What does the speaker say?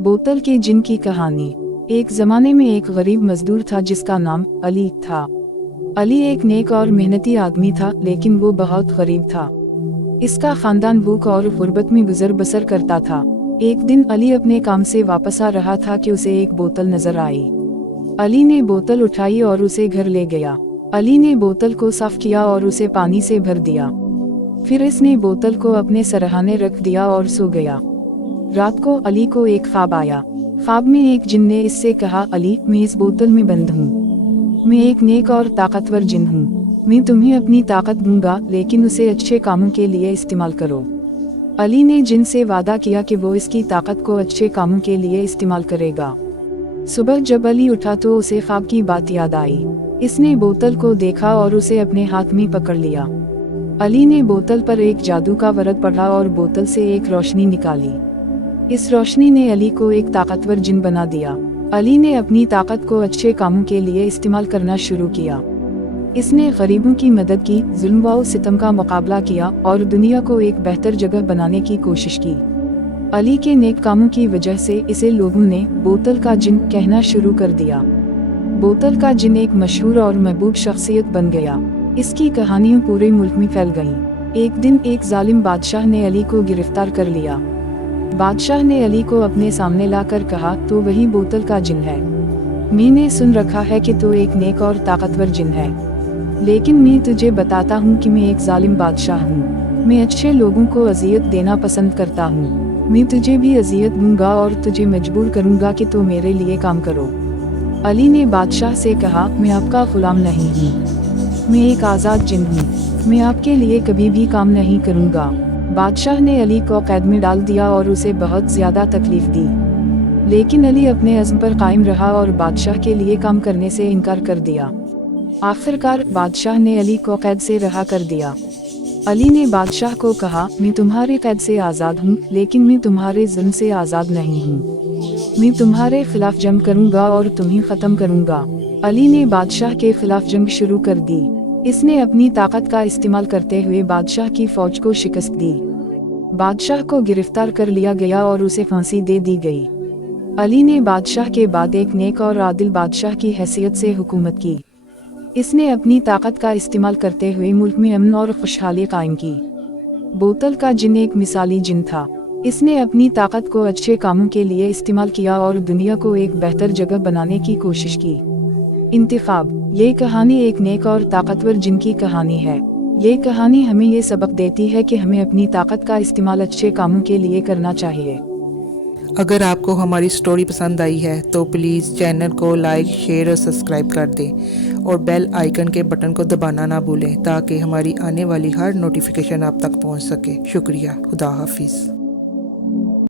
बोतल के जिन की कहानी। एक जमाने में एक गरीब मजदूर था जिसका नाम अली था। अली एक नेक और मेहनती आदमी था, लेकिन वो बहुत गरीब था। इसका खानदान भूख और गुर्बत में गुजर बसर करता था। एक दिन अली अपने काम से वापस आ रहा था कि उसे एक बोतल नजर आई। अली ने बोतल उठाई और उसे घर ले गया। अली ने बोतल को साफ किया और उसे पानी से भर दिया। फिर इसने बोतल को अपने सरहाने रख दिया और सो गया। रात को अली को एक ख्वाब आया। ख्वाब में एक जिन ने इससे कहा, अली, मैं इस बोतल में बंद हूँ। मैं एक नेक और ताकतवर जिन हूँ। मैं तुम्हें अपनी ताकत दूंगा, लेकिन उसे अच्छे कामों के लिए इस्तेमाल करो। अली ने जिन से वादा किया कि वो इसकी ताकत को अच्छे कामों के लिए इस्तेमाल करेगा। सुबह जब अली उठा तो उसे ख्वाब की बात याद आई। इसने बोतल को देखा और उसे अपने हाथ में पकड़ लिया। अली ने बोतल पर एक जादू का वरद पढ़ा और बोतल से एक रोशनी निकाली। इस रोशनी ने अली को एक ताकतवर जिन बना दिया। अली ने अपनी ताकत को अच्छे कामों के लिए इस्तेमाल करना शुरू किया। इसने गरीबों की मदद की, जुल्म व सितम का मुकाबला किया और दुनिया को एक बेहतर जगह बनाने की कोशिश की। अली के नेक कामों की वजह से इसे लोगों ने बोतल का जिन कहना शुरू कर दिया। बोतल का जिन एक मशहूर और महबूब शख्सियत बन गया। इसकी कहानियां पूरे मुल्क में फैल गईं। एक दिन एक जालिम बादशाह ने अली को गिरफ्तार कर लिया। बादशाह ने अली को अपने सामने लाकर कहा, तो वही बोतल का जिन है। मैंने सुन रखा है कि तू एक नेक और ताकतवर जिन है, लेकिन मैं तुझे बताता हूँ कि मैं एक जालिम बादशाह हूँ। मैं अच्छे लोगों को अजियत देना पसंद करता हूँ। मैं तुझे भी अजियत दूंगा और तुझे मजबूर करूंगा कि तू मेरे लिए काम करो। अली ने बादशाह से कहा, मैं आपका गुलाम नहीं हूँ। मैं एक आज़ाद जिन हूँ। मैं आपके लिए कभी भी काम नहीं करूँगा। बादशाह ने अली को कैद में डाल दिया और उसे बहुत ज़्यादा तकलीफ दी, लेकिन अली अपने अज़्म पर कायम रहा और बादशाह के लिए काम करने से इनकार कर दिया। आखिरकार बादशाह ने अली को कैद से रहा कर दिया। अली ने बादशाह को कहा, मैं तुम्हारे कैद से आज़ाद हूँ, लेकिन मैं तुम्हारे जुल्म से आज़ाद नहीं हूँ। मैं तुम्हारे खिलाफ जंग करूँगा और तुम्हें ख़त्म करूँगा। अली ने बादशाह के खिलाफ जंग शुरू कर दी। इसने अपनी ताकत का इस्तेमाल करते हुए बादशाह की फौज को शिकस्त दी। बादशाह को गिरफ्तार कर लिया गया और उसे फांसी दे दी गई। अली ने बादशाह के बाद एक नेक और आदिल बादशाह की हैसियत से हुकूमत की। इसने अपनी ताकत का इस्तेमाल करते हुए मुल्क में अमन और खुशहाली कायम की। बोतल का जिन एक मिसाली जिन था। इसने अपनी ताकत को अच्छे कामों के लिए इस्तेमाल किया और दुनिया को एक बेहतर जगह बनाने की कोशिश की। इंतखाब। ये कहानी एक नेक और ताकतवर जिन की कहानी है। ये कहानी हमें ये सबक देती है कि हमें अपनी ताकत का इस्तेमाल अच्छे कामों के लिए करना चाहिए। अगर आपको हमारी स्टोरी पसंद आई है तो प्लीज़ चैनल को लाइक, शेयर और सब्सक्राइब कर दें और बेल आइकन के बटन को दबाना ना भूलें ताकि हमारी आने वाली हर नोटिफिकेशन आप तक पहुंच सके। शुक्रिया। खुदा हाफिज़।